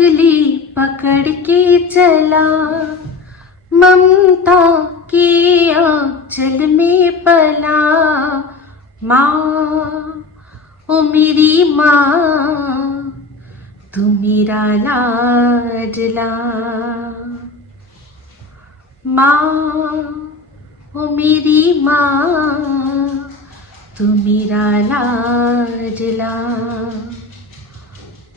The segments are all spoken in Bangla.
जंगली पकड़ के चला ममता की आंचल में पला माँ ओ मेरी माँ तू मेरा लाडला माँ ओ मेरी माँ तू मेरा लाडला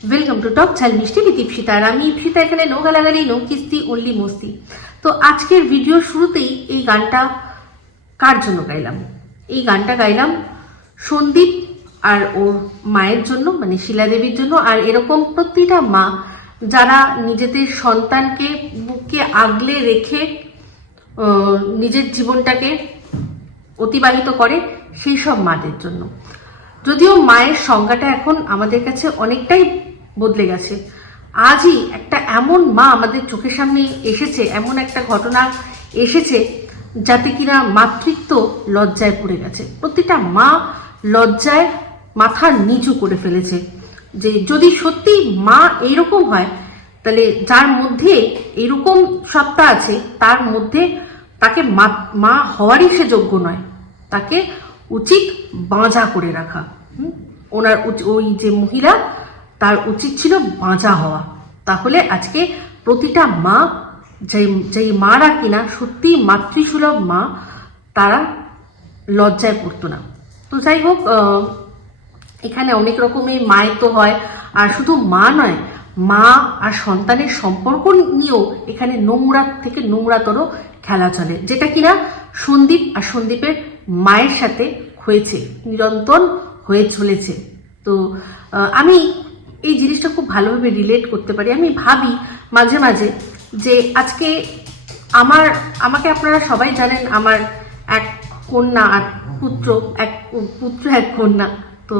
ওয়েলকাম টু টক ঝাল মিষ্টি বিথ ইপসিতা আর আমি ইপসিতা এখানে নো গালাগালি নো কিস্তি অনলি মস্তি। তো আজকের ভিডিও শুরুতেই এই গানটা কার জন্য গাইলাম? এই গানটা গাইলাম সন্দীপ আর ওর মায়ের জন্য মানে শিলা দেবীর জন্য। আর এরকম প্রতিটা মা যারা নিজেদের সন্তানকে বুকে আগলে রেখে নিজের জীবনটাকে অতিবাহিত করে সেই সব মাদের জন্য। যদিও মায়ের সংজ্ঞাটা এখন আমাদের কাছে অনেকটাই বদলে গেছে। আজই একটা এমন মা আমাদের চোখের সামনে এসেছে, এমন একটা ঘটনা এসেছে যাতে কিনা মাতৃত্ব লজ্জায় পড়ে গেছে। প্রতিটা মা লজ্জায় মাথা নিচু করে ফেলেছে। যে যদি সত্যি মা এইরকম হয়, তাহলে যার মধ্যে এরকম সত্তা আছে, তার মধ্যে তাকে মা হওয়ারই সে যোগ্য নয়। তাকে উচিত বাঁজা করে রাখা। ওনার ওই যে মহিলা তার উচিত ছিল বাঁজা হওয়া। তাহলে আজকে প্রতিটা মা, যেই যেই মারা কিনা সত্যি মাতৃসুলভ মা, তারা লজ্জায় পড়তো না। তো যাই হোক এখানে অনেক রকমের মায়ের তো হয়। আর শুধু মা নয়, মা আর সন্তানের সম্পর্ক নিয়েও এখানে নোংরা থেকে নোংরাতর খেলা চলে। যেটা কিনা সন্দীপ আর সন্দীপের মায়ের সাথে হয়েছে, নিরন্তর হয়ে চলেছে। তো আমি এই জিনিসটা খুব ভালোভাবে রিলেট করতে পারি। আমি ভাবি মাঝে মাঝে যে আজকে আমার, আমাকে আপনারা সবাই জানেন আমার এক কন্যা আর পুত্র, এক পুত্র, এক কন্যা। তো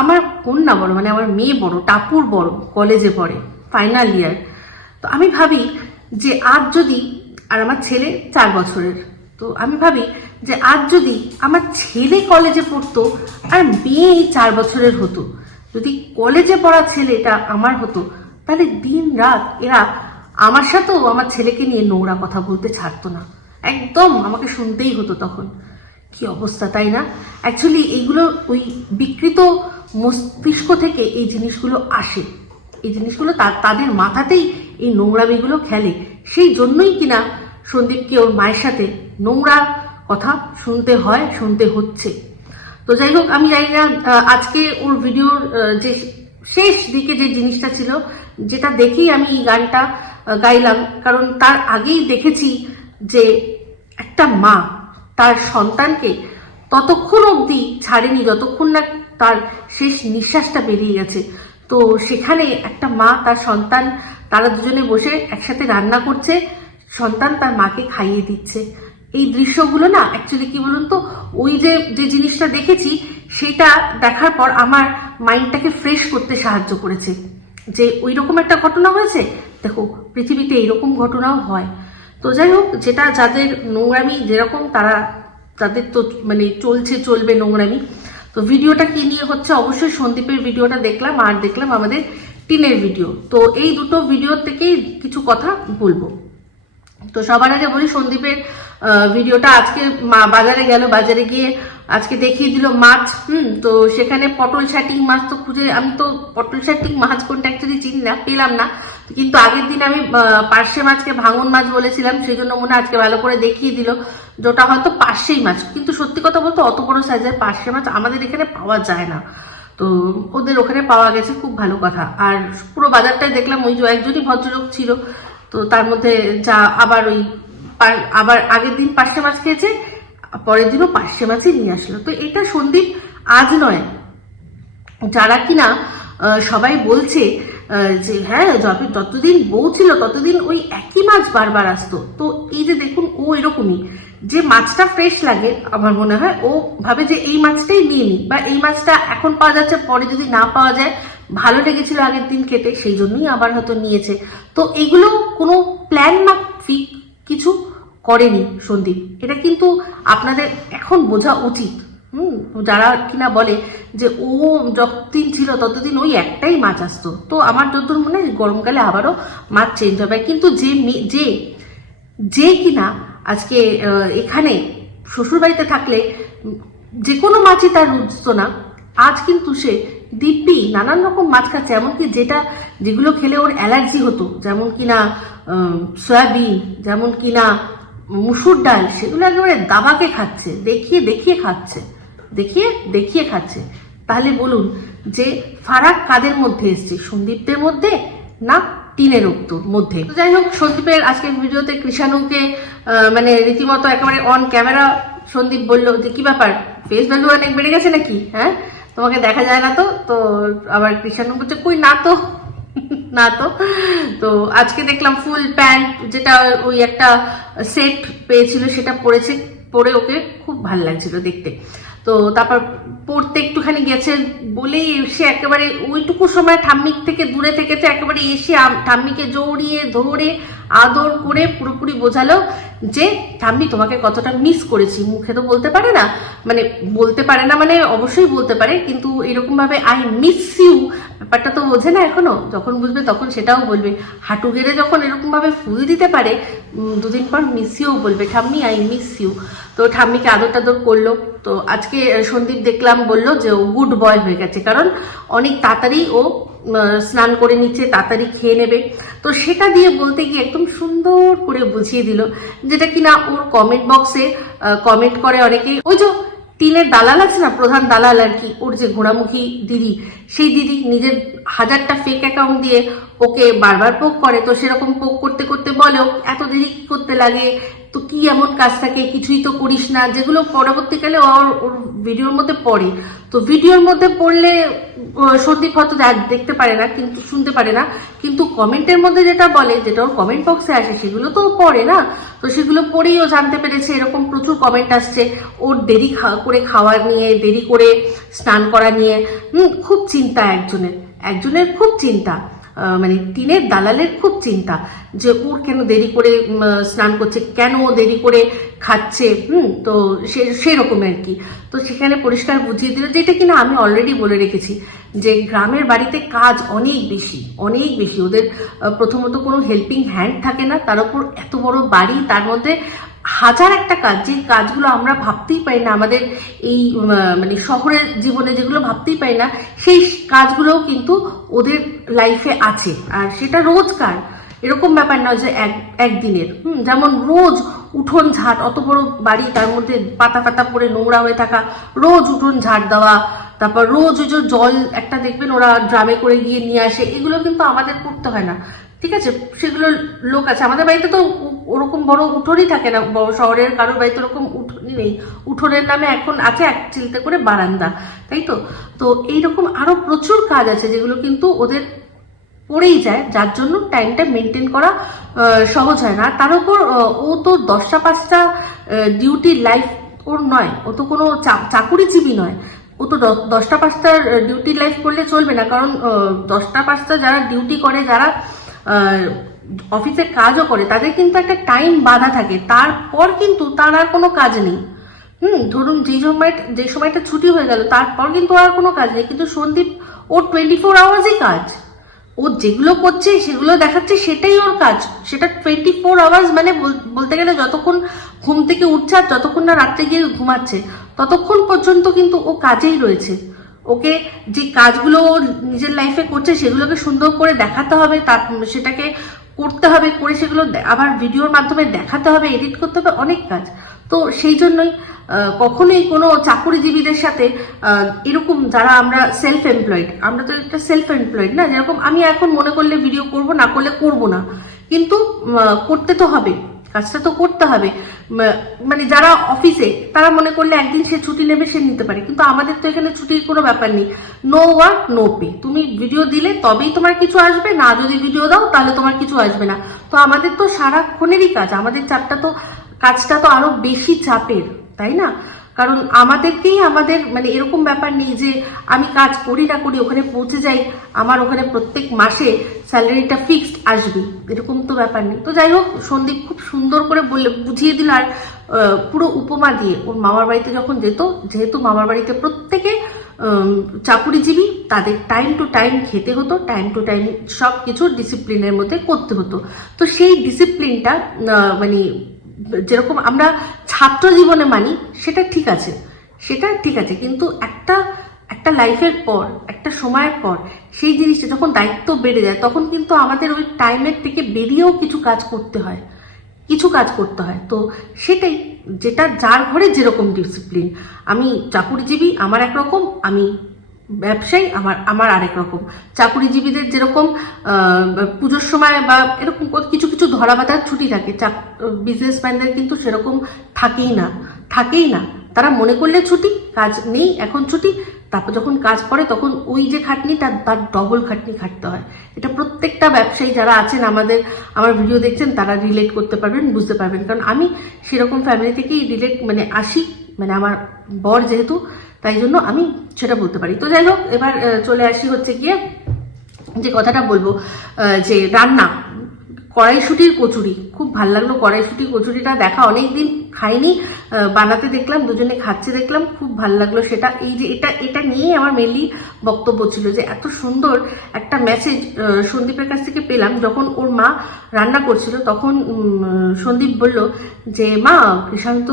আমার কন্যা বড় মানে আমার মেয়ে বড়, টাপুর বড় কলেজে পড়ে ফাইনাল ইয়ার তো আমি ভাবি যে আজ যদি, আর আমার ছেলে চার বছরের, তো আমি ভাবি যে আজ যদি আমার ছেলে কলেজে পড়তো আর মেয়ে চার বছরের হতো যদি কলেজে পড়া ছেলেটা আমার হতো, তাহলে দিন রাত এরা আমার সাথেও আমার ছেলেকে নিয়ে নোংরা কথা বলতে ছাড়তো না। একদম আমাকে শুনতেই হতো তখন। কি অবস্থা, তাই না? অ্যাকচুয়ালি এইগুলো ওই বিকৃত মস্তিষ্ক থেকে এই জিনিসগুলো আসে। এই জিনিসগুলো তাদের মাথাতেই এই নোংরামিগুলো খেলে। সেই জন্যই কিনা সন্দীপকে ওর মায়ের সাথে নোংরা কথা শুনতে হয়, শুনতে হচ্ছে। তো যাই হোক আমি জানি না আজকে ওর ভিডিওর যে শেষ দিকে যে জিনিসটা ছিল, যেটা দেখেই আমি এই গানটা গাইলাম। কারণ তার আগেই দেখেছি যে একটা মা তার সন্তানকে ততক্ষণ অবধি ছাড়েনি, যতক্ষণ না তার শেষ নিঃশ্বাসটা বেরিয়ে গেছে। তো সেখানে একটা মা তার সন্তান, তারা দুজনে বসে একসাথে রান্না করছে, সন্তান তার মাকে খাইয়ে দিচ্ছে। এই দৃশ্যগুলো না অ্যাকচুয়ালি কি বলুন তো ওই যে যে জিনিসটা দেখেছি, সেটা দেখার পর আমার মাইন্ডটাকে ফ্রেশ করতে সাহায্য করেছে। যে ওই রকম একটা ঘটনা হয়েছে, দেখো, পৃথিবীতে এইরকম ঘটনাও হয়। তো যাই হোক, যেটা যাদের নোংরামি যেরকম, তারা, তাদের তো মানে চলছে, চলবে নোংরামি। তো ভিডিওটা কি নিয়ে হচ্ছে, অবশ্যই সন্দীপের ভিডিওটা দেখলাম, আর দেখলাম আমাদের টিনের ভিডিও। তো এই দুটো ভিডিও থেকেই কিছু কথা বলব। তো সবার আগে বলি, সন্দীপের ভিডিওটা আজকে মা- বাজারে গেল, বাজারে গিয়ে আজকে দেখিয়ে দিল মাছ, হুম, তো সেখানে পটল শাটিং মাছ তো খুঁজে, আমি তো পটল শাটিং মাছ কোনটা অ্যাকচুয়ালি চিনি না, পেলাম না। কিন্তু আগের দিন আমি পার্শে মাছকে ভাঙন মাছ বলেছিলাম সেই জন্য মনে আজকে ভালো করে দেখিয়ে দিল। যেটা হয়তো পার্শেই মাছ, কিন্তু সত্যি কথা বলতে অত বড় সাইজের পার্শে মাছ আমাদের এখানে পাওয়া যায় না। তো ওদের ওখানে পাওয়া গেছে খুব ভালো কথা। আর পুরো বাজারটায় দেখলাম, ওই যে একজনই ভদ্রলোক ছিল, তো তার মধ্যে যা আবার ওই আবার আগের দিন পার্শে মাছ খেয়েছে, পরের দিনও পার্শে মাছই নিয়ে আসলো। তো এটা সন্দীপ আজ নয়। যারা কিনা সবাই বলছে যে হ্যাঁ যত যতদিন বউ ছিল, ততদিন ওই একই মাছ বারবার আসতো। তো এই যে দেখুন, ও এরকমই। যে মাছটা ফ্রেশ লাগে, আমার মনে হয়, ও ভাবে যে এই মাছটাই নিয়ে নিই বা এই মাছটা এখন পাওয়া যাচ্ছে, পরে যদি না পাওয়া যায়, ভালো লেগেছিল আগের দিন খেতে, সেই জন্যই আবার হয়তো নিয়েছে। তো এগুলো কোনো প্ল্যান না ফিক কিছু করেনি সন্দীপ। এটা কিন্তু আপনাদের এখন বোঝা উচিত। হুম যারা কিনা বলে যে ও যতদিন ছিল ততদিন ওই একটাই মাছ আসতো। তো আমার যতদূর মনে হয় গরমকালে আবারও মাছ চেঞ্জ হবে। কিন্তু যে যে যে কিনা আজকে এখানে শ্বশুরবাড়িতে থাকলে যে কোনো মাছই তার রুচত না। আজ কিন্তু সে দিব্যি নানান রকম মাছ খাচ্ছে। এমনকি যেটা, যেগুলো খেলে ওর অ্যালার্জি হতো। যেমন কিনা সয়াবিন, যেমন কিনা মুসুর ডাল, সেগুলো একেবারে দাবাকে খাচ্ছে, দেখিয়ে দেখিয়ে খাচ্ছে, দেখিয়ে দেখিয়ে খাচ্ছে। তাহলে বলুন যে ফারাক কাদের মধ্যে এসছে? সন্দীপদের মধ্যে না টিনের উত্তর মধ্যে? যাই হোক, সন্দীপের আজকের ভিডিওতে কৃষাণুকে মানে রীতিমতো একেবারে অন ক্যামেরা সন্দীপ বলল যে, কি ব্যাপার? ফেস ভ্যালু অনেক বেড়ে গেছে নাকি? হ্যাঁ? তোমাকে দেখা যায় না তো? তো আবার কৃষাণু বলছে, কই না তো? না তো? তো আজকে দেখলাম ফুল প্যান্ট যেটা ওই একটা সেট পেয়েছিল, সেটা পরেছে, পরে ওকে খুব ভালো লাগছিল দেখতে। তো তারপর পড়তে একটুখানি গেছে বলেই সে একেবারে ওইটুকু সময় ঠাম্মিক থেকে দূরে থেকেছে একেবারে এসে ঠাম্মিকে জড়িয়ে ধরে আদর করে পুরোপুরি বোঝালো যে, ঠাম্মি, তোমাকে কতটা মিস করেছি। মুখে তো বলতে পারে না। মানে বলতে পারে না মানে অবশ্যই বলতে পারে, কিন্তু এরকমভাবে আই মিস ইউ ব্যাপারটা তো বোঝে না এখনও। যখন বুঝবে তখন সেটাও বলবে। হাঁটু গেড়ে যখন এরকমভাবে ফুল দিতে পারে দুদিন পর মিস ইউ বলবে, ঠাম্মি আই মিস ইউ তো ঠাম্মিকে আদর টাদর করল। তো আজকে সন্দীপ দেখলাম বলল যে, ও গুড বয় হয়ে গেছে। কারণ অনেক তাড়াতাড়ি ও স্নান করে নিচ্ছে তাড়াতাড়ি খেয়ে নেবে। তো সেটা দিয়ে বলতে গিয়ে একদম সুন্দর করে বুঝিয়ে দিল যেটা কিনা ওর কমেন্ট বক্সে কমেন্ট করে অনেকেই। ওই যে টিনের দালাল আছে না, প্রধান দালাল আর কি, ওর যে ঘোড়ামুখী দিদি, সেই দিদি নিজের হাজারটা ফেক অ্যাকাউন্ট দিয়ে ওকে বারবার পোক করে। তো সেরকম পোক করতে করতে বলো এত দেরি কি করতে লাগে? তো কি এমন কাজ থাকে? কিছুই তো করিস না। যেগুলো পরবর্তীকালে ওর ওর ভিডিওর মধ্যে পড়ে। তো ভিডিওর মধ্যে পড়লে সন্দীপ হয়তো দেখতে পারে না, কিন্তু শুনতে পারে না। কিন্তু কমেন্টের মধ্যে যেটা বলে, যেটা ওর কমেন্ট বক্সে আসে, সেগুলো তো পড়ে না? তো সেগুলো পড়েই ও জানতে পেরেছে, এরকম প্রচুর কমেন্ট আসছে। ওর দেরি করে খাওয়া নিয়ে, দেরি করে স্নান করা নিয়ে। খুব চিন্তা একজনের। একজনের খুব চিন্তা। মানে টিনের দালালের খুব চিন্তা যে ওর কেন দেরি করে স্নান করছে, কেন দেরি করে খাচ্ছে, হুম, তো সে, সেরকম আর কি। তো সেখানে পরিষ্কার বুঝিয়ে দিল যেটা কিনা আমি অলরেডি বলে রেখেছি যে গ্রামের বাড়িতে কাজ অনেক বেশি অনেক বেশি। ওদের প্রথমত কোনো হেল্পিং হ্যান্ড থাকে না, তার উপর এত বড় বাড়ি, তার মধ্যে হাজার একটা কাজ, যে কাজগুলো আমরা ভাবতেই পারি না, আমাদের এই মানে শহরের জীবনে যেগুলো ভাবতেই পারি না, সেই কাজগুলোও কিন্তু ওদের লাইফে আছে। আর সেটা রোজকার। এরকম ব্যাপার না যে এক, একদিনের। হুম, যেমন রোজ উঠোন ঝাড় অত বড় বাড়ি, তার মধ্যে পাতা পাতা পড়ে নোংরা হয়ে থাকা, রোজ উঠোন ঝাড় দেওয়া, তারপর রোজ ওই জল একটা দেখবেন ওরা ড্রামে করে গিয়ে নিয়ে আসে, এগুলো কিন্তু আমাদের করতে হয় না। ঠিক আছে? সেগুলো লোক আছে। আমাদের বাড়িতে তো ওরকম বড় উঠোনই থাকে না। শহরের কারোর বাড়িতে ওরকম উঠোনই নেই। উঠোনের নামে এখন আছে এক চিলতে করে বারান্দা, তাই তো? তো এইরকম আরও প্রচুর কাজ আছে যেগুলো কিন্তু ওদের পড়েই যায়। যার জন্য টাইমটা মেনটেন করা সহজ হয় না। তার উপর ও তো দশটা পাঁচটা ডিউটি লাইফ ওর নয়। ও তো কোনো চাকুরিজীবী নয়। ও তো দশটা পাঁচটা ডিউটি লাইফ করলে চলবে না। কারণ দশটা পাঁচটা যারা ডিউটি করে, যারা আহ, অফিসে কাজও করে তাদের কিন্তু একটা টাইম বাধা থাকে। তারপর কিন্তু তার আর কোনো কাজ নেই। হুম ধরুন যে সময় যে সময়টা ছুটি হয়ে গেল তারপর কিন্তু আর কোনো কাজ নেই। কিন্তু সন্দীপ ওর টোয়েন্টি ফোর আওয়ার্সই কাজ। ও যেগুলো করছে সেগুলো দেখাচ্ছে সেটাই ওর কাজ। সেটা টোয়েন্টি ফোর আওয়ার্স মানে বল- বলতে গেলে যতক্ষণ ঘুম থেকে উঠছে আর যতক্ষণ না রাত্রে গিয়ে ঘুমাচ্ছে ততক্ষণ পর্যন্ত কিন্তু ও কাজেই রয়েছে। ওকে যে কাজগুলো ও নিজের লাইফে করছে সেগুলোকে সুন্দর করে দেখাতে হবে, তার সেটাকে করতে হবে, করে সেগুলো আবার ভিডিওর মাধ্যমে দেখাতে হবে এডিট করতে হবে অনেক কাজ। তো সেই জন্যই কখনোই কোনো চাকুরিজীবীদের সাথে এরকম যারা আমরা সেলফ এমপ্লয়েড আমরা তো একটা সেলফ এমপ্লয়েড না, যেরকম আমি এখন মনে করলে ভিডিও করব, না করলে করব না। কিন্তু করতে তো হবে। কাজটা তো করতে হবে। মানে যারা অফিসে, তারা মনে করলে একদিন সে ছুটি নেবে, সে নিতে পারে। কিন্তু আমাদের তো এখানে ছুটির কোনো ব্যাপার নেই। নো ওয়ার্ক নো পে তুমি ভিডিও দিলে, তবেই তোমার কিছু আসবে। না যদি ভিডিও দাও, তাহলে তোমার কিছু আসবে না। তো আমাদের তো সারাক্ষণেরই কাজ। আমাদের চাপটা তো, কাজটা তো আরও বেশি চাপের, তাই না? কারণ আমাদেরকেই আমাদের মানে এরকম ব্যাপার নেই যে আমি কাজ করি না করি, ওখানে পৌঁছে যাই, আমার ওখানে প্রত্যেক মাসে স্যালারিটা ফিক্সড আসবে, এরকম তো ব্যাপার নেই। তো যাই হোক, সন্দীপ খুব সুন্দর করে বলে, বুঝিয়ে দিল আর পুরো উপমা দিয়ে, ওর মামার বাড়িতে যখন যেত, যেহেতু মামার বাড়িতে প্রত্যেকে চাকুরিজীবী, তাদের টাইম টু টাইম খেতে হতো টাইম টু টাইম সব কিছু ডিসিপ্লিনের মধ্যে করতে হতো। তো সেই ডিসিপ্লিনটা মানে যেরকম আমরা ছাত্র জীবনে মানি, সেটা ঠিক আছে। সেটা ঠিক আছে, কিন্তু একটা একটা লাইফের পর, একটা সময়ের পর, সেই জিনিসটা যখন দায়িত্ব বেড়ে যায়, তখন কিন্তু আমাদের ওই টাইমের থেকে বেরিয়েও কিছু কাজ করতে হয়। কিছু কাজ করতে হয়। তো সেটাই, যেটা যার ঘরে যেরকম ডিসিপ্লিন আমি চাকুরিজীবী, আমার একরকম, আমি ব্যবসায়ী আমার আমার আরেক রকম। চাকুরিজীবীদের যেরকম পুজোর সময় বা এরকম কিছু কিছু ধরা ছুটি থাকে। চাক বিজনেসম্যানদের কিন্তু সেরকম থাকেই না থাকেই না। তারা মনে করলে ছুটি, কাজ নেই, এখন ছুটি। তারপর যখন কাজ পড়ে তখন ওই যে খাটনি, তার তার ডবল খাটনি খাটতে হয়। এটা প্রত্যেকটা ব্যবসায়ী যারা আছেন, আমাদের, আমার ভিডিও দেখছেন, তারা রিলেট করতে পারবেন, বুঝতে পারবেন। কারণ আমি সেরকম ফ্যামিলি থেকেই রিলেট মানে আসি। মানে আমার বর যেহেতু তাই জন্য আমি সেটা বলতে পারি। তো যাই হোক, এবার চলে আসি হচ্ছে গিয়ে যে কথাটা বলব যে রান্না। কড়াইশুটির কচুরি। খুব ভালো লাগল কড়াইশুটির কচুরিটা। দেখা অনেক দিন খাইনি বানাতে দেখলাম, দুজনে খাচ্ছে দেখলাম, খুব ভালো লাগল সেটা। এই যে এটা এটা নিয়েই আমার মেনলি বক্তব্য ছিল যে এত সুন্দর একটা মেসেজ সন্দীপের কাছ থেকে পেলাম। যখন ওর মা রান্না করছিল, তখন সন্দীপ বলল যে, মা কৃষান্ত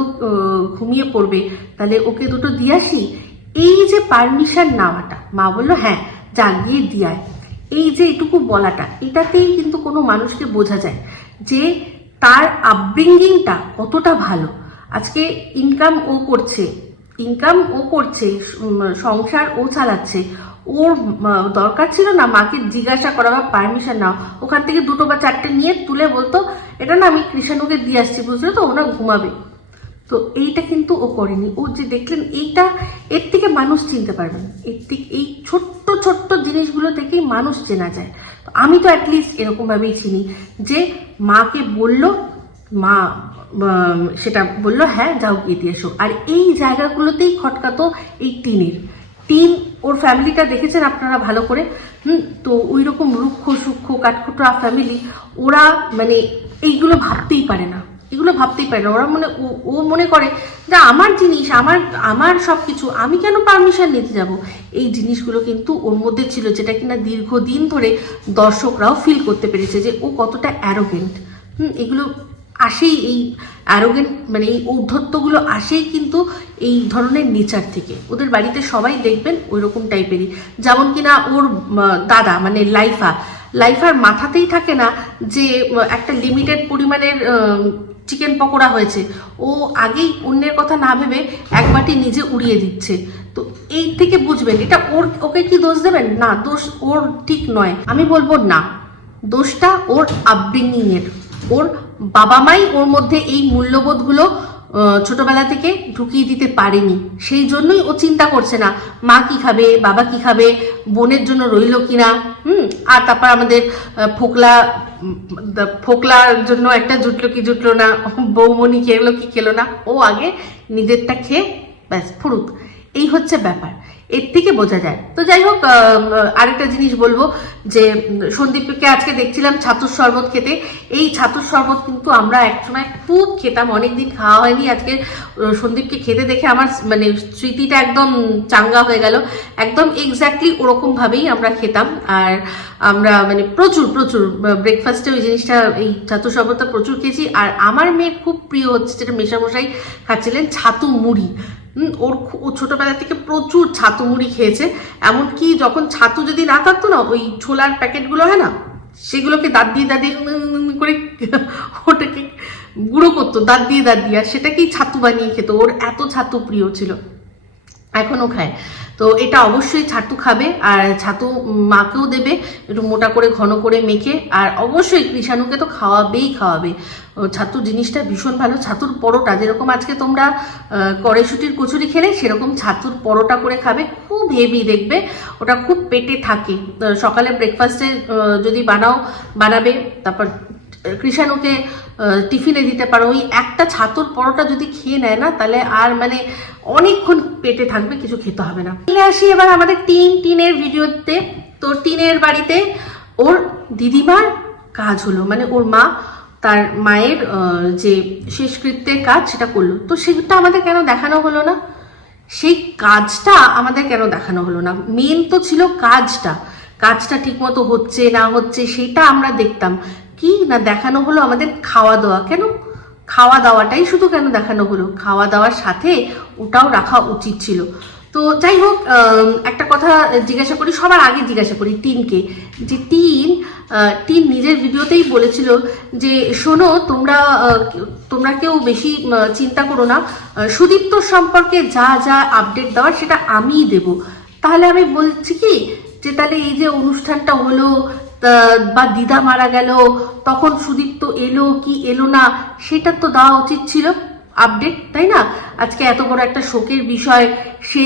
ঘুমিয়ে পড়বে। তাহলে ওকে দুটো দিয়ে আসি? এই যে পারমিশন নেওয়াটা, মা বলল হ্যাঁ যা গিয়ে দিয়ায় এই যে এটুকু বলাটা, এটাতেই কিন্তু কোনো মানুষকে বোঝা যায় যে তার আপব্রিঙ্গিংটা কতটা ভালো। আজকে ইনকাম ও করছে ইনকাম ও করছে সংসার ও চালাচ্ছে, ওর দরকার ছিল না মাকে জিজ্ঞাসা করা বা পারমিশন নাও ওখান থেকে দুটো বা চারটে নিয়ে তুলে বলতো, এটা না আমি কৃষাণুকে দিয়ে আসছি, বুঝলে তো? ওনা ঘুমাবে। তো এইটা কিন্তু ও করেনি। ও যে দেখলেন, এইটা এর থেকে মানুষ চিনতে পারবেন এর থেকে এই ছোট্ট ছোট্ট জিনিসগুলো থেকেই মানুষ চেনা যায়। তো আমি তো অ্যাটলিস্ট এরকমভাবেই চিনি যে মাকে বলল, মা সেটা বলল হ্যাঁ যাও গিয়ে দিয়ে এসো। আর এই জায়গাগুলোতেই খটকাতো এই টিনের। টিন, ওর ফ্যামিলিটা দেখেছেন আপনারা ভালো করে? হুম, তো ওই রকম রুক্ষ, সূক্ষ্ম কাঠখোট্টা ফ্যামিলি ওরা মানে এইগুলো ভাবতেই পারে না। এগুলো ভাবতেই পারে না। ওরা মনে, ও- মনে করে যে আমার জিনিস, আমার আমার সব কিছু আমি কেন পারমিশন নিতে যাব? এই জিনিসগুলো কিন্তু ওর মধ্যে ছিল যেটা কিনা দীর্ঘদিন ধরে দর্শকরাও ফিল করতে পেরেছে যে ও কতটা অ্যারোগেন্ট হুম, এগুলো আসেই এই অ্যারোগেন্ট মানে এই ঔদ্ধত্যগুলো আসেই কিন্তু এই ধরনের নেচার থেকে। ওদের বাড়িতে সবাই দেখবেন ওই রকম টাইপেরই যেমন কিনা ওর দাদা মানে লাইফা, লাইফার মাথাতেই থাকে না যে একটা লিমিটেড পরিমাণের চিকেন পকোড়া হয়েছে। ও আগেই অন্যের কথা না ভেবে এক বাটি নিজে উড়িয়ে দিচ্ছে। তো এই থেকে বুঝবেন, এটা ওর, ওকে কি দোষ দেবেন? না, দোষ ওর ঠিক নয়। আমি বলব না। দোষটা ওর আপব্রিঙ্গিং এর ওর বাবা মাই ওর মধ্যে এই মূল্যবোধগুলো ছোটবেলা থেকে ঢুকিয়ে দিতে পারেনি। সেই জন্যই ও চিন্তা করছে না, মা কি খাবে, বাবা কি খাবে, বোনের জন্য রইল কিনা, হুম? আর তারপর আমাদের ফোকলা ফোকলার জন্য একটা জুটলো কি জুটলো না? বৌমনি খেলো কি খেলো না? ও আগে নিজেরটা খেয়ে ব্যাস, ফুরুত। এই হচ্ছে ব্যাপার। এর থেকে বোঝা যায়। তো যাই হোক আরেকটা জিনিস বলব যে, সন্দীপকে আজকে দেখছিলাম ছাতুর শরবত খেতে। এই ছাতুর শরবত কিন্তু আমরা একসময় খুব খেতাম, অনেকদিন খাওয়া হয়নি আজকে। সন্দীপকে খেতে দেখে আমার মানে স্মৃতিটা একদম চাঙ্গা হয়ে গেল। একদম এক্স্যাক্টলি ওরকম ভাবেই আমরা খেতাম। আর আমরা মানে প্রচুর প্রচুর ব্রেকফাস্টে ওই জিনিসটা, এই ছাতু শরবতটা প্রচুর খেয়েছি। আর আমার মেয়ের খুব প্রিয় হচ্ছে যেটা মেশামশাই খাচ্ছিলেন, ছাতু মুড়ি। ওর ও ছোটোবেলা থেকে প্রচুর ছাতু মুড়ি খেয়েছে। এমনকি যখন ছাতু যদি না থাকতো না, ওই ছোলার প্যাকেটগুলো হয় না, সেগুলোকে দাঁত দিয়ে দাঁত দিয়ে করে ওটাকে গুঁড়ো করতো, দাঁত দিয়ে দাঁত দিয়ে, আর সেটাকেই ছাতু বানিয়ে খেত। ওর এত ছাতু প্রিয় ছিল। এখনও খায়। তো এটা অবশ্যই ছাতু খাবে আর ছাতু মাকেও দেবে, একটু মোটা করে, ঘন করে মেখে। আর অবশ্যই কৃষাণুকে তো খাওয়াবেই খাওয়াবে। ও ছাতু জিনিসটা ভীষণ ভালো। ছাতুর পরোটা যেরকম আজকে তোমরা কড়াইশুটির কচুরি খেলে, সেরকম ছাতুর পরোটা করে খাবে। খুব হেভি দেখবে। ওটা খুব পেটে থাকে। সকালে ব্রেকফাস্টে যদি বানাও, বানাবে, তারপর কৃষাণুকে টিফিনে দিতে পারো। ওই একটা ছাতুর পরোটা যদি খেয়ে নেয় না, তাহলে আর মানে অনেকক্ষণ পেটে থাকবে, কিছু খেতে হবে না। চলে আসি এবার আমাদের টিন টিনের ভিডিওতে। তো টিনের বাড়িতে ওর দিদিমার কাজ হলো মানে ওর মা তার মায়ের যে শেষকৃত্যের কাজ সেটা করল। তো সেটা আমাদের কেন দেখানো হলো না? সেই কাজটা আমাদের কেন দেখানো হলো না? মেন তো ছিল কাজটা। কাজটা ঠিকমতো হচ্ছে, না হচ্ছে, সেটা আমরা দেখতাম। কি? না দেখানো হলো আমাদের খাওয়া দাওয়া? কেন? খাওয়া দাওয়াটাই শুধু কেন দেখানো হলো? খাওয়া দাওয়ার সাথে ওটাও রাখা উচিত ছিল। তো যাই হোক একটা কথা জিজ্ঞাসা করি, সবার আগে জিজ্ঞাসা করি টিনকে যে টিন টিন নিজের ভিডিওতেই বলেছিল যে, শোনো, তোমরা তোমরা কেউ বেশি চিন্তা করো না। সুদীপ্তর সম্পর্কে যা যা আপডেট দেওয়ার সেটা আমিই দেব। তাহলে আমি বলছি কি? যে তাহলে এই যে অনুষ্ঠানটা হলো বা দিদা মারা গেল তখন সুদীপ্ত এলো কি এলো না সেটা তো দেওয়া উচিত ছিল আপডেট তাই না? আজকে এত বড় একটা শোকের বিষয় সে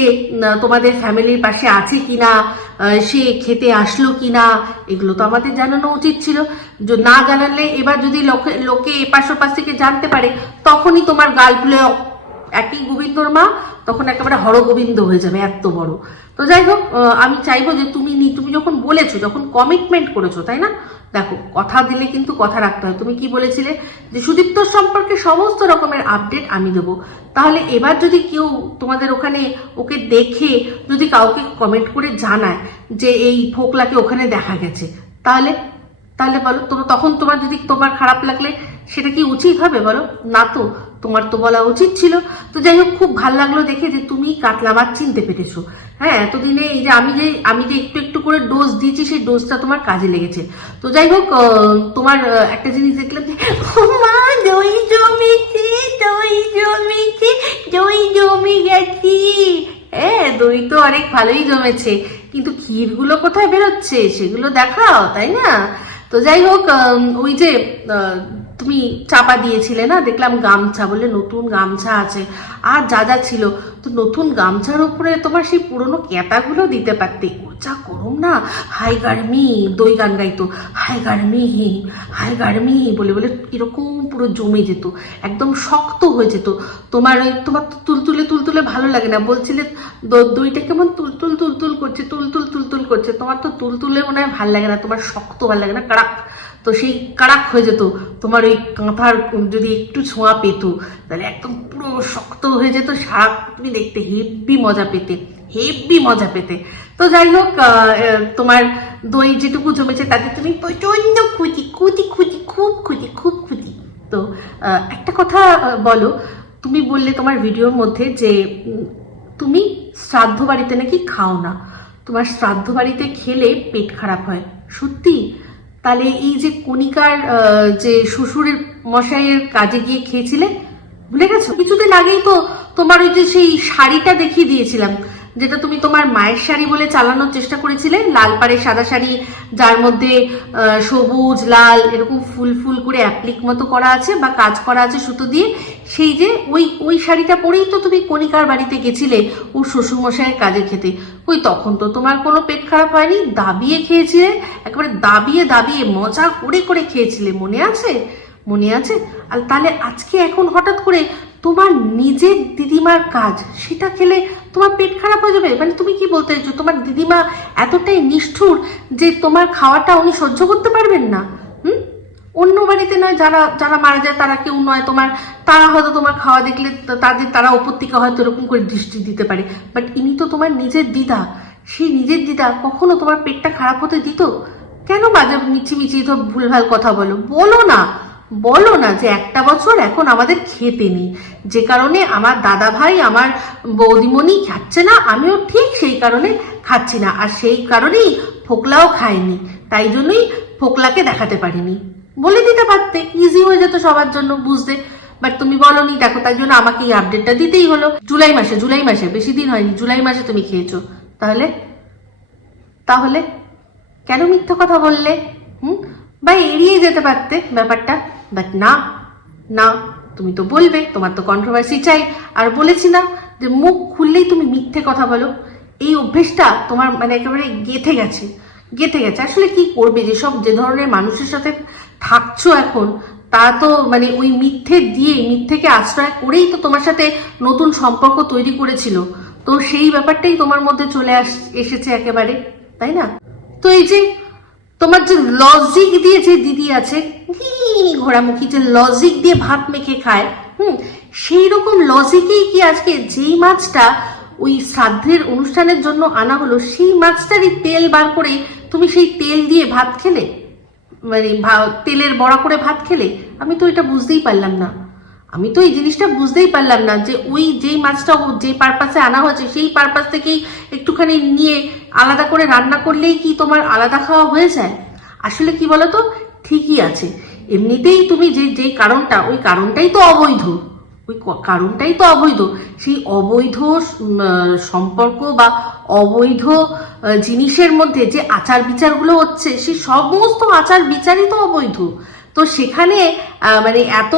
তোমাদের ফ্যামিলির পাশে আছে কিনা আহ, সে খেতে আসলো কি না এগুলো তো আমাদের জানানো উচিত ছিল। না জানালে এবার যদি লোকে লোকে এপাশ ওপাশ থেকে জানতে পারে তখনই তোমার গাল ফুলে একই গোবিন্দর মা তখন একেবারে হরগোবিন্দ হয়ে যাবে এত বড়। তো যাই হোক আমি চাইব যে তুমি নি- তুমি যখন বলেছ, যখন কমিটমেন্ট করেছ, তাই না? দেখো, কথা দিলে কিন্তু কথা রাখতে হয়। তুমি কি বলেছিলে? যে সুদীপ্ত সম্পর্কে সমস্ত রকমের আপডেট আমি দেবো। তাহলে এবার যদি কেউ তোমাদের ওখানে ওকে দেখে যদি কাউকে কমেন্ট করে জানায় যে এই ফোকলাকে ওখানে দেখা গেছে, তাহলে তাহলে বলো তখন তোমার যদি তোমার খারাপ লাগলে সেটা কি উচিত হবে বলো? না তো তোমার তো বলা উচিত ছিল। তো যাই হোক, খুব ভালো লাগল দেখে যে তুমি কাতলা মাছ চিনতে পেরেছ। হ্যাঁ এতদিনে এই যে আমি যে আমি যে একটু একটু করে ডোজ দিয়েছি, সেই ডোজটা তোমার কাজে লেগেছে। তো যাই হোক তোমার একটা জিনিস দেখলাম যে, "ও মা, দই জমেছে দই জমেছে, দই জমে গেছি। হ্যাঁ দই তো অনেক ভালোই জমেছে, কিন্তু ক্ষীরগুলো কোথায় বেরোচ্ছে? সেগুলো দেখাও, তাই না? তো যাই হোক ওই যে তুমি চাপা দিয়েছিলে না? দেখলাম গামছা বলে নতুন গামছা আছে। আর যা যা ছিল, তো নতুন গামছার উপরে তোমার সেই পুরনো ক্যাতাগুলো দিতে পারতে। যা গরম না? হাই গার্মি, দই গান গাইতো। হাই গার্মি হাই গার্মি বলে বলে এরকম পুরো জমে যেত। একদম শক্ত হয়ে যেত। তোমার ওই, তোমার তো তুলতুলে তুলতুলে ভালো লাগে না? বলছিলে দইটা কেমন তুলতুল তুলতুল করছে, তুলতুল তুলতুল করছে। তোমার তো তুলতুলে মনে হয় ভালো লাগে না। তোমার শক্ত ভালো লাগে না? কাড়াক। তো সেই কাড়াক হয়ে যেত। তোমার ওই কাঁথার যদি একটু ছোঁয়া পেতো, তাহলে একদম পুরো শক্ত হয়ে যেত। সারা তুমি দেখতে হেব্বি মজা পেতে, হেব্বি মজা পেতে। তো যাই হোক তোমার দই যেটুকু জমেছে তাতে তুমি প্রচণ্ড খুঁজি খুঁজি খুঁজি খুব খুঁজি খুব খুঁজি তো একটা কথা বলো, তুমি বললে তোমার ভিডিওর মধ্যে যে তুমি শ্রাদ্ধ বাড়িতে নাকি খাও না তোমার শ্রাদ্ধ বাড়িতে খেলে পেট খারাপ হয়। সত্যি? তাহলে এই যে কণিকার যে শ্বশুরের মশাইয়ের কাজে গিয়ে খেয়েছিলে, ভুলে গেছো? কিছুদিন আগেই তো তোমার ওই যে সেই শাড়িটা দেখিয়ে দিয়েছিলাম, যেটা তুমি তোমার মায়ের শাড়ি বলে চালানোর চেষ্টা করেছিলে, লাল পাড়ে সাদা শাড়ি, যার মধ্যে সবুজ, লাল, এরকম ফুল ফুল করে অ্যাপ্লিক মতো করা আছে বা কাজ করা আছে সুতো দিয়ে সেই যে ওই ওই শাড়িটা পরেই তো তুমি কণিকার বাড়িতে গেছিলে ওর শ্বশুরমশাইয়ের কাজে খেতে ওই তখন তো তোমার কোনো পেট খারাপ হয়নি? দাবিয়ে খেয়েছিলে? একেবারে দাবিয়ে দাবিয়ে মজা করে করে খেয়েছিলে, মনে আছে? মনে আছে? আর তাহলে আজকে এখন হঠাৎ করে তোমার নিজের দিদিমার কাজ, সেটা খেলে তোমার পেট খারাপ হয়ে যাবে? মানে তুমি কি বলতে চাইছো? তোমার দিদিমা এতটাই নিষ্ঠুর যে তোমার খাওয়াটা উনি সহ্য করতে পারবেন না? হুম? অন্য বাড়িতে নয়, যারা যারা মারা যায় তারা কেউ নয়। তোমার, তারা হয়তো তোমার খাওয়া দেখলে তাদের, তারা থেকে হয়তো এরকম করে দৃষ্টি দিতে পারে। বাট ইনি তো তোমার নিজের দিদা। সেই নিজের দিদা কখনো তোমার পেটটা খারাপ হতে দিত? কেন বাজে মিছি মিছি তো ভুলভাল কথা বলো? বলো না। বলো না যে একটা বছর এখন আমাদের খেতে নেই। যে কারণে আমার দাদা ভাই, আমার বৌদিমণি খাচ্ছে না, আমিও ঠিক সেই কারণে খাচ্ছি না। আর সেই কারণেই ফোকলাও খায়নি। তাই জন্যই ফোকলাকে দেখাতে পারিনি। বলে দিতে পারতে ইজি হয়ে যেত সবার জন্য বুঝতে। বাট তুমি বলনি, দেখো, তাই জন্য আমাকে এই আপডেটটা দিতেই হলো। জুলাই মাসে জুলাই মাসে, বেশি দিন হয়নি, জুলাই মাসে তুমি খেয়েছো। তাহলে? তাহলে? কেন মিথ্যা কথা বললে? হুম? বা এড়িয়ে যেতে পারতে ব্যাপারটা? বাট না না, তুমি তো বলবে, তোমার তো কন্ট্রোভার্সি চাই। আর বলেছি না যে মুখ খুললেই তুমি মিথ্যে কথা বলো। এই অভ্যেসটা তোমার মানে একেবারে গেথে গেছে। গেঁথে গেছে আসলে কি করবে? যেসব যে ধরনের মানুষের সাথে থাকছো এখন তা তো মানে ওই মিথ্যে দিয়ে, মিথ্যেকে আশ্রয় করেই তো তোমার সাথে নতুন সম্পর্ক তৈরি করেছিল। তো সেই ব্যাপারটাই তোমার মধ্যে চলে আস, এসেছে একেবারে, তাই না? তো এই যে তোমার যে লজিক দিয়ে যে দিদি আছে ঘোড়ামুখী যে লজিক দিয়ে ভাত মেখে খায়, হুম? সেই রকম লজিকেই কি আজকে যেই মাছটা ওই শ্রাদ্ধের অনুষ্ঠানের জন্য আনা হলো, সেই মাছটারই তেল বার করে তুমি সেই তেল দিয়ে ভাত খেলে? মানে তেলের বড়া করে ভাত খেলে? আমি তো এটা বুঝতেই পারলাম না। আমি তো এই জিনিসটা বুঝতেই পারলাম না যে ওই যেই মাছটা যে পারপাসে আনা হয়েছে, সেই পারপাস থেকেই একটুখানি নিয়ে আলাদা করে রান্না করলেই কি তোমার আলাদা খাওয়া হয়ে যায়? আসলে কি বলতো? ঠিকই আছে। এমনিতেই তুমি যে যে কারণটা, ওই কারণটাই তো অবৈধ। ওই কারণটাই তো অবৈধ। সেই অবৈধ সম্পর্ক বা অবৈধ জিনিসের মধ্যে যে আচার বিচারগুলো হচ্ছে সেই সমস্ত আচার বিচারই তো অবৈধ। তো সেখানে মানে এত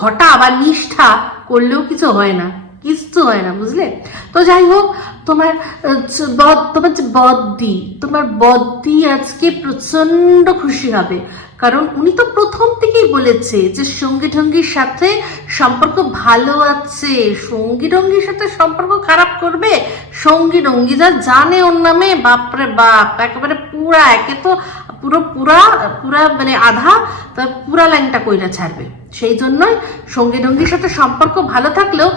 ঘটা বা নিষ্ঠা করলেও কিছু হয় না। কিচ্ছু হয় না, বুঝলে? তো যাই হোক, তোমার তোমার যে বদ্দি, তোমার বদ্দি আজকে প্রচণ্ড খুশি হবে। কারণ উনি তো প্রথম থেকেই বলেছে যে সঙ্গী ঢঙ্গির সাথে সম্পর্ক ভালো আছে সঙ্গী ঢঙ্গির সাথে সম্পর্ক খারাপ করবে সঙ্গী ঢঙ্গি যা জানে ওর নামে, বাপরে বাপ, একেবারে পুরা, একে তো পুরো পুরা পুরা মানে আধা, তা পুরা ল্যাংটা কইরা ছাড়বে। সেই জন্যই সঙ্গী ঢঙ্গির সাথে সম্পর্ক ভালো থাকলেও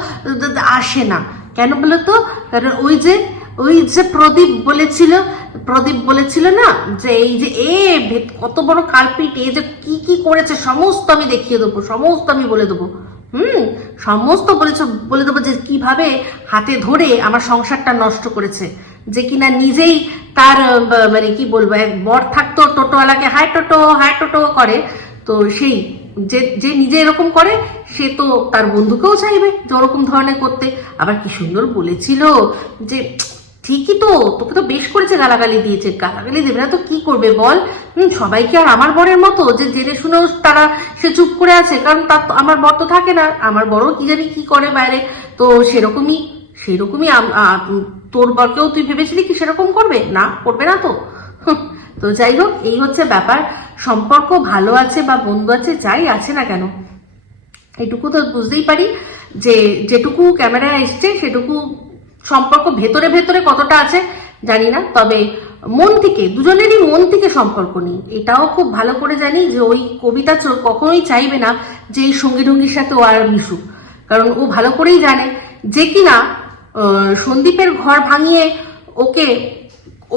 আসে না। কেন বলো তো কারণ ওই যে ওই যে প্রদীপ বলেছিল প্রদীপ বলেছিল না, যে এই যে এ কত বড় কালপিট এ যে কি কি করেছে, সমস্ত আমি দেখিয়ে দেবো, সমস্ত আমি বলে দেবো। হুম? সমস্ত বলেছ, বলে দেবো যে কীভাবে হাতে ধরে আমার সংসারটা নষ্ট করেছে। যে কিনা নিজেই তার মানে কি বলব, এক বর থাকতো, টোটোওয়ালাকে হাই টোটো হাই টোটো করে। তো সেই, যে যে নিজে এরকম করে, সে তো তার বন্ধুকেও চাইবে যে ওরকম ধরনের করতে। আবার কি সুন্দর বলেছিল যে ঠিকই তো তোকে তো বেশ করেছে গালাগালি দিয়েছে। গালাগালি দেবে না তো কি করবে বল? হুম, সবাই কি আর আমার বরের মতো যে জেনে শুনেও তারা সে চুপ করে আছে কারণ তার আমার বর তো থাকে না। আমার বড় কি জানি কি করে বাইরে। তো সেরকমই সেরকমই তোর বরকেও তুই ভেবেছিলি কি সেরকম করবে? না করবে না তো। তো যাই হোক এই হচ্ছে ব্যাপার। সম্পর্ক ভালো আছে বা বন্ধু আছে যাই আছে না কেন। এটুকু তো বুঝতেই পারি যে যেটুকু ক্যামেরায় এসছে সেটুকু সম্পর্ক ভেতরে ভেতরে কতটা আছে জানি না, তবে মন থেকে, দুজনেরই মন থেকে সম্পর্ক নেই। এটাও খুব ভালো করে জানি যে ওই কবিতা কখনোই চাইবে না যে এই সঙ্গী ঢঙ্গির সাথে ও আর মিশুক। কারণ ও ভালো করেই জানে যে কিনা সন্দীপের ঘর ভাঙিয়ে ওকে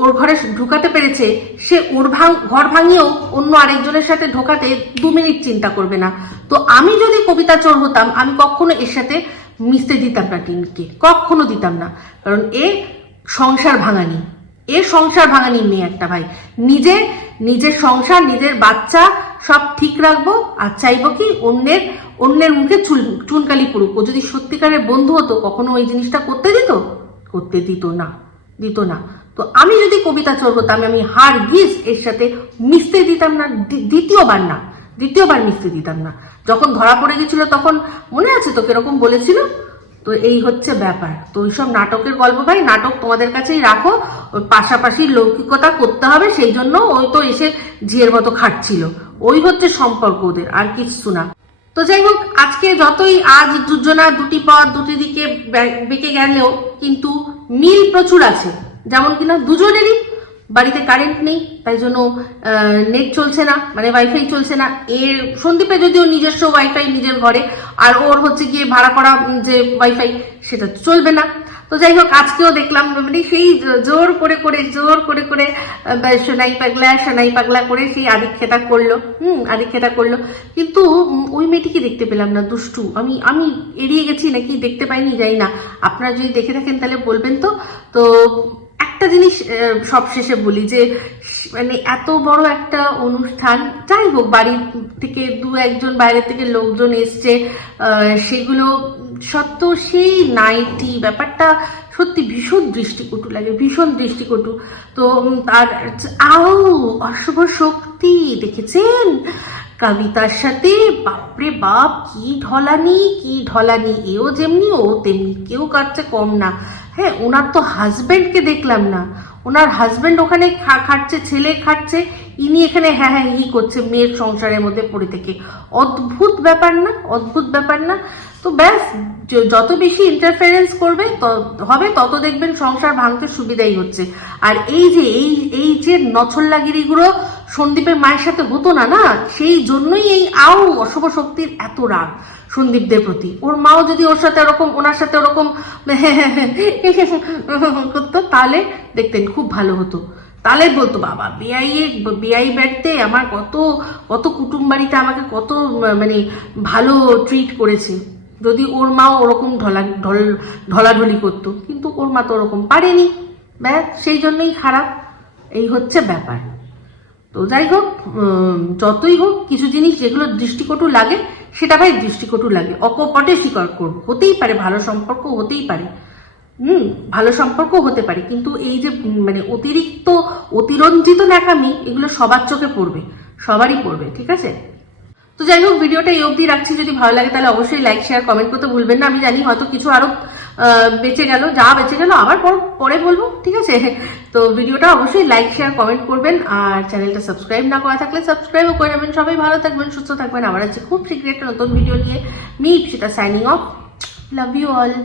ওর ঘরে ঢুকাতে পেরেছে, সে ওর ভাঙ, ঘর ভাঙিয়েও অন্য আরেকজনের সাথে ঢোকাতে দু মিনিট চিন্তা করবে না। তো আমি যদি কবিতা চোর হতাম, আমি কখনো এর সাথে মিশতে দিতাম না টিমকে, কখনো দিতাম না। কারণ এ সংসার ভাঙানি, এ সংসার ভাঙানি মেয়ে একটা ভাই। নিজে, নিজের সংসার, নিজের বাচ্চা সব ঠিক রাখব আর চাইব কি অন্যের অন্যের মুখে চুল, চুনকালি পড়ুক। ও যদি সত্যিকারের বন্ধু হতো, কখনো ওই জিনিসটা করতে দিত? করতে দিত না দিত না। তো আমি যদি কবিতা চোর হতাম আমি হার গিজ এর সাথে মিশতে দিতাম না, দ্বি- দ্বিতীয়বার না, দ্বিতীয়বার মিশতে দিতাম না। যখন ধরা পড়ে গেছিল, তখন মনে আছে তো কীরকম বলেছিল? তো এই হচ্ছে ব্যাপার। তো ওইসব নাটকের গল্প ভাই, নাটক তোমাদের কাছেই রাখো। পাশাপাশি লৌকিকতা করতে হবে, সেই জন্য ওই তো এসে ঝিয়ের মতো খাটছিল। ওই হচ্ছে সম্পর্ক ওদের, আর কিচ্ছু না। তো যাই হোক, আজকে যতই আজ দুজনা দুটি পথ, দুটি দিকে বেঁকে গেলেও কিন্তু মিল প্রচুর আছে। যেমন কিনা দুজনেরই বাড়িতে কারেন্ট নেই, তাই জন্য নেট চলছে না মানে ওয়াইফাই চলছে না। এর সন্দীপে যদিও নিজস্ব ওয়াইফাই নিজের ঘরে, আর ওর হচ্ছে গিয়ে ভাড়া করা যে ওয়াইফাই সেটা চলবে না। তো যাই হোক, আজকেও দেখলাম মানে সেই জোর করে করে, জোর করে করে সোনাই পাগলা সোনাই পাগলা করে সেই আদিক্ষেতা করল, হুম, আদিক্ষেতা করল। কিন্তু ওই মেয়েটিকে দেখতে পেলাম না, দুষ্টু। আমি আমি এড়িয়ে গেছি নাকি দেখতে পাইনি যাই না। আপনারা যদি দেখে থাকেন তাহলে বলবেন তো। তো একটা জিনিস সবশেষে বলি যে মানে এত বড় একটা অনুষ্ঠান, যাই হোক বাড়ি থেকে দু একজন বাইরে থেকে লোকজন এসছে সেগুলো সত্ত্বেও সেই নাইটি ব্যাপারটা সত্যি ভীষণ দৃষ্টিকটু লাগে, ভীষণ দৃষ্টিকটু। তো তার আও অশুভ শক্তি দেখেছেন? কবিতার সাথে, বাপরে বাপ, কি ঢলানি কি ঢলানি, এও যেমনি, ও তেমনি, কেউ কাটছে কম না। হ্যাঁ ওনার তো হাজবেন্ডকে দেখলাম না। ওনার হাজবেন্ড ওখানে খা- খাটছে, ছেলে খাটছে, ইনি এখানে হ্যাঁ হ্যাঁ ই করছে, মেয়ের সংসারের মধ্যে পড়ে থেকে। অদ্ভুত ব্যাপার না, অদ্ভুত ব্যাপার না। তো ব্যাস যত বেশি ইন্টারফারেন্স করবে হবে, তত দেখবেন সংসার ভাঙতে সুবিধাই হচ্ছে। আর এই যে, এই এই যে নছল্লাগিরিগুলো সন্দীপের মায়ের সাথে হতো না না? সেই জন্যই এই আও অশুভ শক্তির এত রাগ সন্দীপদের প্রতি। ওর মাও যদি ওর সাথে ওরকম, ওনার সাথে ওরকম করতো, তাহলে দেখতেন খুব ভালো হতো। তাহলে বলতো, বাবা, বিআই বিআই ব্যাটতে আমার কত কত কুটুম বাড়িতে আমাকে কত মানে ভালো ট্রিট করেছে। যদি ওর মাও ওরকম ঢলা, ঢল, ঢলাঢলি করতো। কিন্তু ওর মা তো ওরকম পারেনি। ব্যাস, সেই জন্যই খারাপ। এই হচ্ছে ব্যাপার। তো যাই হোক যতই হোক কিছু জিনিস যেগুলো দৃষ্টিকটু লাগে সেটা ভাই দৃষ্টিকটু লাগে। অকপটে স্বীকার করব হতেই পারে ভালো সম্পর্ক হতেই পারে। হুম ভালো সম্পর্ক হতে পারে কিন্তু এই যে মানে অতিরিক্ত অতিরঞ্জিত ন্যাকামি এগুলো সবার চোখে পড়বে সবারই পড়বে ঠিক আছে? তো যাই হোক ভিডিওটা এই অবধি রাখছি। যদি ভালো লাগে তাহলে অবশ্যই লাইক শেয়ার কমেন্ট করতে ভুলবেন না। আমি জানি হয়তো কিছু আরও আহ, বেঁচে গেল, যা বেঁচে গেল, আবার পর- বলব, ঠিক আছে? তো ভিডিওটা অবশ্যই লাইক শেয়ার কমেন্ট করবেন, আর চ্যানেলটা সাবস্ক্রাইব না করা থাকলে সাবস্ক্রাইবও করে নেবেন। সবাই ভালো থাকবেন, সুস্থ থাকবেন। আমার আছে খুব শীঘ্রই একটা নতুন ভিডিও নিয়ে। মি সেটা signing off love you all